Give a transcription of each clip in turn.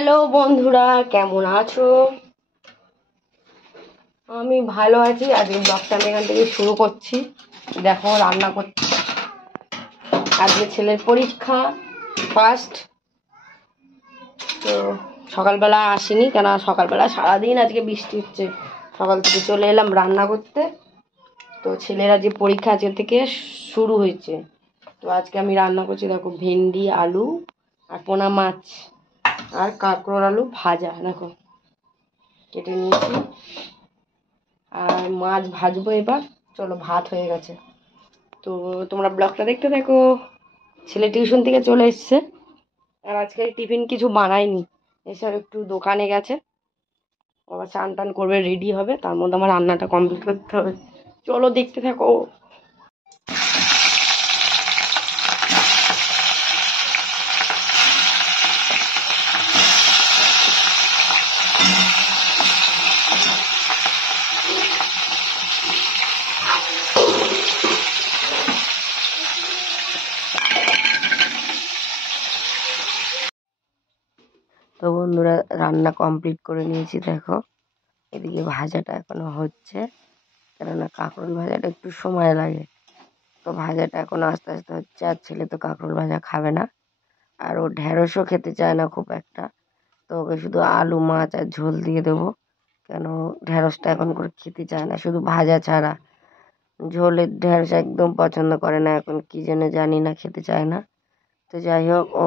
Hello বন্ধুরা, কেমন আছো? আমি ভালো আছি। আজকে ব্লগটা আমি এখান থেকে শুরু করছি। দেখো রান্না করছি। আজকে ছেলের পরীক্ষা ফার্স্ট, তো সকালবেলা আসিনি, কেন সকালবেলা সারাদিন আজকে বৃষ্টি হচ্ছে। সকাল থেকে চলে এলাম রান্না করতে। তো ছেলের আজকে পরীক্ষা আজকে থেকে শুরু হয়েছে। তো আজকে আমি রান্না করছি, দেখো ভেন্ডি আলু আর পোনা মাছ আর কাঁকরোল আলু ভাজা, দেখো কেটে নিয়েছি। আর মাছ ভাজবো এবার। চলো, ভাত হয়ে গেছে। তো তোমরা ব্লগটা দেখতে দেখো। ছেলে টিউশন থেকে চলে এসছে, আর আজকে টিফিন কিছু বানাইনি। এসব একটু দোকানে গেছে, আবার চান টান করবে, রেডি হবে, তার মধ্যে আমার রান্নাটা কমপ্লিট করতে হবে। চলো দেখতে থাকো। তো বন্ধুরা, রান্না কমপ্লিট করে নিয়েছি, দেখো এদিকে ভাজাটা এখনো হচ্ছে, কেননা কাঁকরোল ভাজাটা একটু সময় লাগে। তো ভাজাটা এখনো আস্তে আস্তে হচ্ছে। আর ছেলে তো কাঁকরোল ভাজা খাবে না, আর ও ঢেঁড়সও খেতে চায় না খুব একটা। তো ওকে শুধু আলু মাছ আর ঝোল দিয়ে দেবো, কেন ঢেঁড়সটা এখন করে খেতে চায় না, শুধু ভাজা ছাড়া। ঝোলের ঢেঁড়স একদম পছন্দ করে না, এখন কি যেন জানি না, খেতে চায় না। তো যাই হোক, ও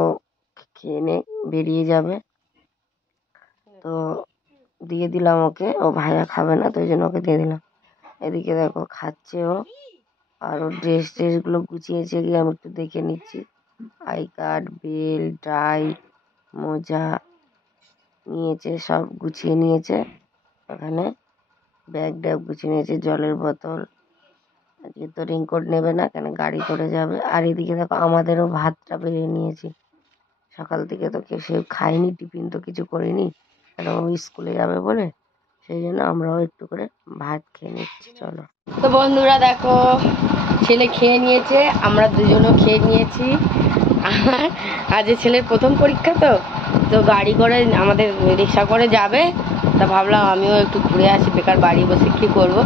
খেয়ে নে, বেরিয়ে যাবে। তো দিয়ে দিলাম ওকে, ও ভাজা খাবে না, তো ওই জন্য ওকে দিয়ে দিলাম। এদিকে দেখো খাচ্ছে ও। আর ওর ড্রেসগুলো গুছিয়েছে গিয়ে আমি একটু দেখে নিচ্ছি। আই কার্ড, বেল্ট, টাই, মোজা নিয়েছে, সব গুছিয়ে নিয়েছে। ওখানে ব্যাগ ট্যাগ গুছিয়ে নিয়েছে, জলের বোতল। আজকে তো রেনকোট নেবে না, কেন গাড়ি করে যাবে। আর এদিকে দেখো আমাদেরও ভাতটা বেড়ে নিয়েছি। সকাল থেকে তো কেউ খাইনি, টিফিন তো কিছু করিনি, কেন ও স্কুলে যাবে বলে। সেই জন্য আমরাও একটু করে ভাত খেয়ে নিচ্ছি। চলো। তো বন্ধুরা দেখো, ছেলে খেয়ে নিয়েছে, আমরা দুজনও খেয়ে নিয়েছি। আর আজ ছেলের প্রথম পরীক্ষা, তো তো গাড়ি করে আমাদের রিক্সা করে যাবে। তা ভাবলাম আমিও একটু ঘুরে আসি, বেকার বাড়ি বসে কী করবো।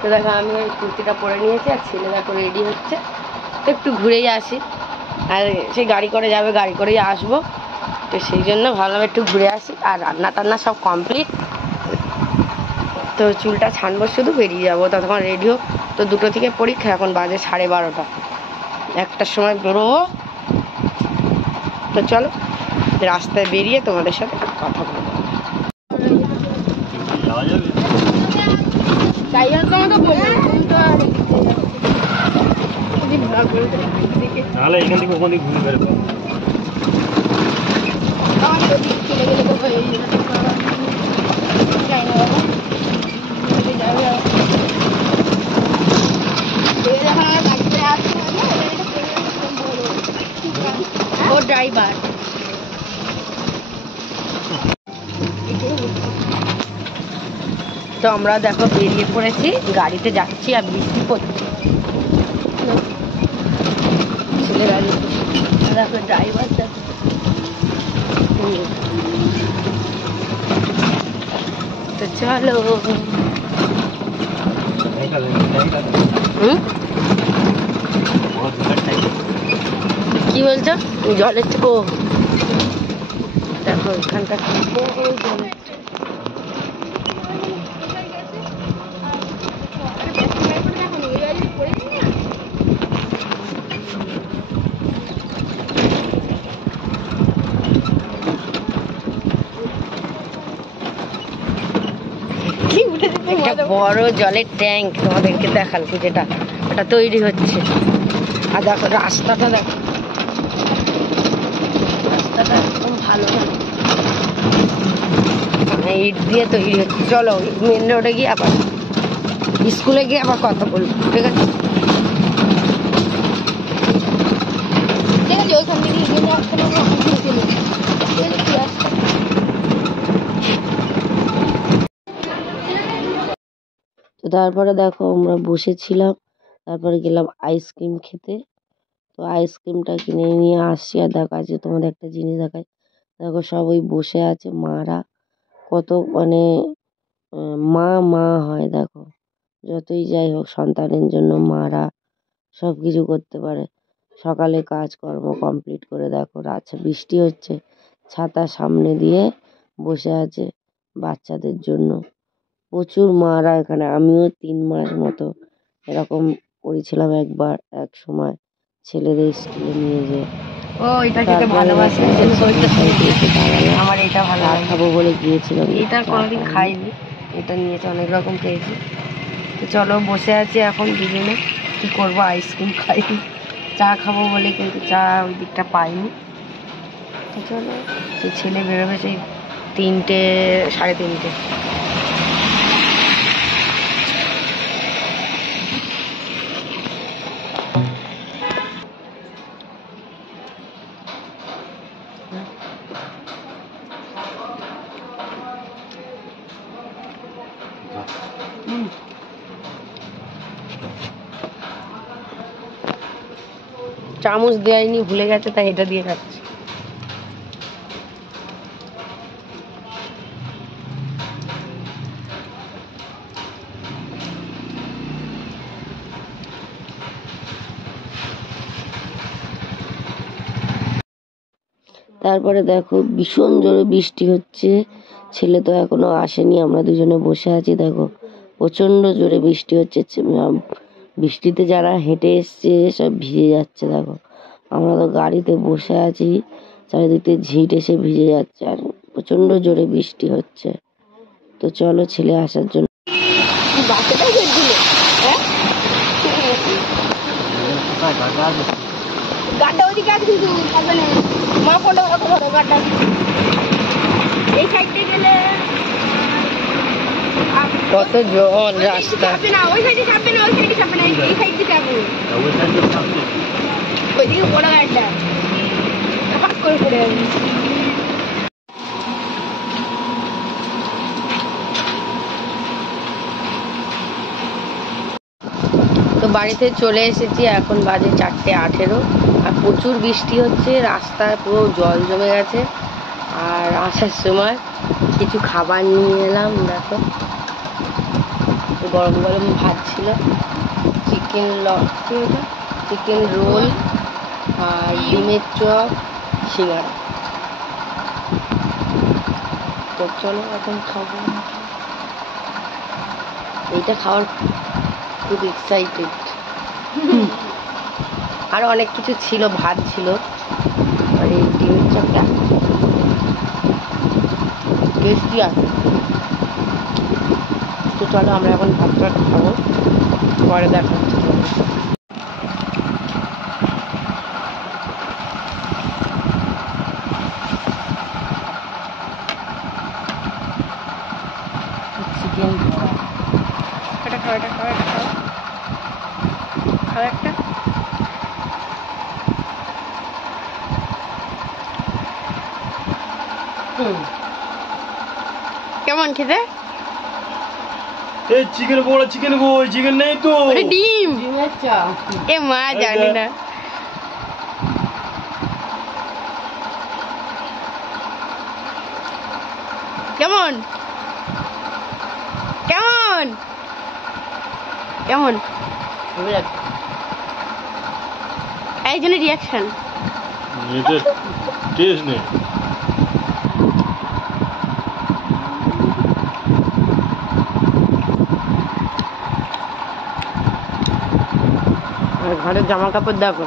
তো দেখো আমি ওই কুর্তিটা পরে নিয়েছি, আর ছেলে দেখো রেডি হচ্ছে। তো একটু ঘুরেই আসি, আর সে গাড়ি করে যাবে, গাড়ি করেই আসবো। তো সেই জন্য ভাবলাম একটু ঘুরে আসি। আর রান্না টান্না সব কমপ্লিট। তো চুলটা ছানবো, শুধু বেরিয়ে যাবো, ততক্ষণ রেডিও। তো 2টো থেকে পরীক্ষা, এখন বাজে 12:30। 1টার সময় বেরোবো। তো চলো রাস্তায় বেরিয়ে তোমাদের সাথে কথা বলবো। নাহলে এখান থেকে ওখান থেকে ঘুরে বেরোবো। ও ড্রাইভার। তো আমরা দেখো বেরিয়ে পড়েছি, গাড়িতে যাচ্ছি, আর বৃষ্টি পড়ছে। ছেলে গাড়ি, দেখো ড্রাইভার দেখো। তো চলো। কি বলছো? জলের থেকে দেখো এখানটা একটা বড় জলের ট্যাঙ্ক তোমাদেরকে দেখালাম, যেটা এটা তৈরি হচ্ছে। আর দেখো রাস্তাটা, দেখো রাস্তাটা একদম ভালো না, ইট দিয়ে তৈরি হচ্ছে। চলো মেন রোডে গিয়ে আবার, স্কুলে গিয়ে আবার কথা বলবো, ঠিক আছে? ঠিক আছে, ওইখান থেকে তো তারপরে দেখো আমরা বসেছিলাম, তারপরে গেলাম আইসক্রিম খেতে। তো আইসক্রিমটা কিনে নিয়ে আসছি। আর দেখো আজকে তোমাদের একটা জিনিস দেখায়, দেখো সব ওই বসে আছে মারা, কত মানে মা মা হয় দেখো, যতই যাই হোক সন্তানের জন্য মারা সব কিছু করতে পারে। সকালে কাজকর্ম কমপ্লিট করে দেখো রাত বৃষ্টি হচ্ছে, ছাতা সামনে দিয়ে বসে আছে বাচ্চাদের জন্য। প্রচুর মারা এখানে, আমিও 3 মাস মতো এরকম করেছিলাম একবার, এক সময় ছেলেদের স্কুলে নিয়ে যেয়ে। ও এটা খেতে তারপরে ভালোবাসে দেখো এই জন্য কয়েকটা বাড়িতে এসে দাঁড়ালাম, আমার এটা ভালো চা লাগে। খাবো বলে গিয়েছিলাম, এটা চা কোনোদিন খাইনি। খাইনি, এটা নিয়েছে অনেক রকম পেয়েছি। তো চলো বসে আছি এখন দুজনে, কি করবো আইসক্রিম খাই, চা খাবো বলে কিন্তু চা ওই দিকটা পাইনি। তো চলো, সেই ছেলে বেরোবে সেই 3টে 3:30। চামচ দেয়নি, ভুলে গেছে, তাই এটা দিয়ে খাচ্ছি। তারপরে দেখো ভীষণ জোরে বৃষ্টি হচ্ছে, ছেলে তো এখনো আসেনি, আমরা দুজনে বসে আছি দেখো প্রচন্ড জোরে বৃষ্টি হচ্ছে। বৃষ্টিতে যারা হেঁটে এসছে সব ভিজে যাচ্ছে দেখো, আমরা তো গাড়িতে বসে আছি, চারিদিকে ঝিট এসে ভিজে যাচ্ছে, আর প্রচন্ড জোরে বৃষ্টি হচ্ছে। তো চলো ছেলে আসার জন্য গাড্ডা ওইদিকে আছে কিন্তু থাকবে না, মা ফোনটা ওরকম ধরো গাড্ডা এই সাইডে গেলে কত জল রাস্তা, চাপবে না, ওই সাইডে চাপবে না, ওই সাইডে চাপবে না, এই সাইডে চাপবে, ওইদিকে বড় গাড্ডা পাস করে পড়ে যাবে। তো বাড়িতে চলে এসেছি, এখন বাজে 4:18 আর প্রচুর বৃষ্টি হচ্ছে, রাস্তায় পুরো জল জমে গেছে। আর আসার সময় কিছু খাবার নিয়ে এলাম, দেখো গরম গরম ভাত ছিল, চিকেন রোল আর ডিমের চপ, সিঙ্গাড়া। তো চলো এখন খাবো, এইটা খাওয়ার খুব এক্সাইটেড। আরো অনেক কিছু ছিল, ভাত ছিল, আর এই ডিমের চপটা টেস্টি আছে। তো চলো আমরা এখন ভাতটা খাবো, পরে দেখা হচ্ছে। চিকেন এটা খাও, এটা খাও, এটা খাও, খাও একটা। কেমন খেতে? এই চিকেন পকোড়া, চিকেন কই? চিকেন নেই তো। ডিম এ মা জানি না। কেমন কেমন কেমন এই জন্য রিয়াকশন। এটা টেস্ট নেই। আর ঘরের জামা কাপড় দেখো,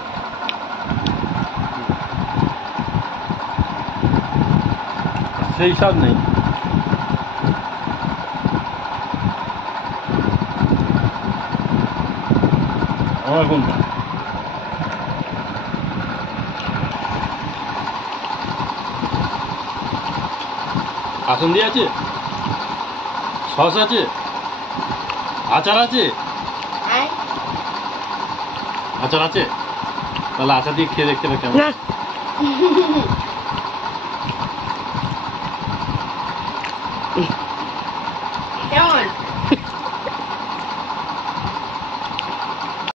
সেই স্বাদ নেই। আমার কোনটা? আসন্দি আছে, সস আছে, আচার আছে, আচার আছে, তাহলে আচার দিয়ে খেয়ে দেখতে হবে কেমন। না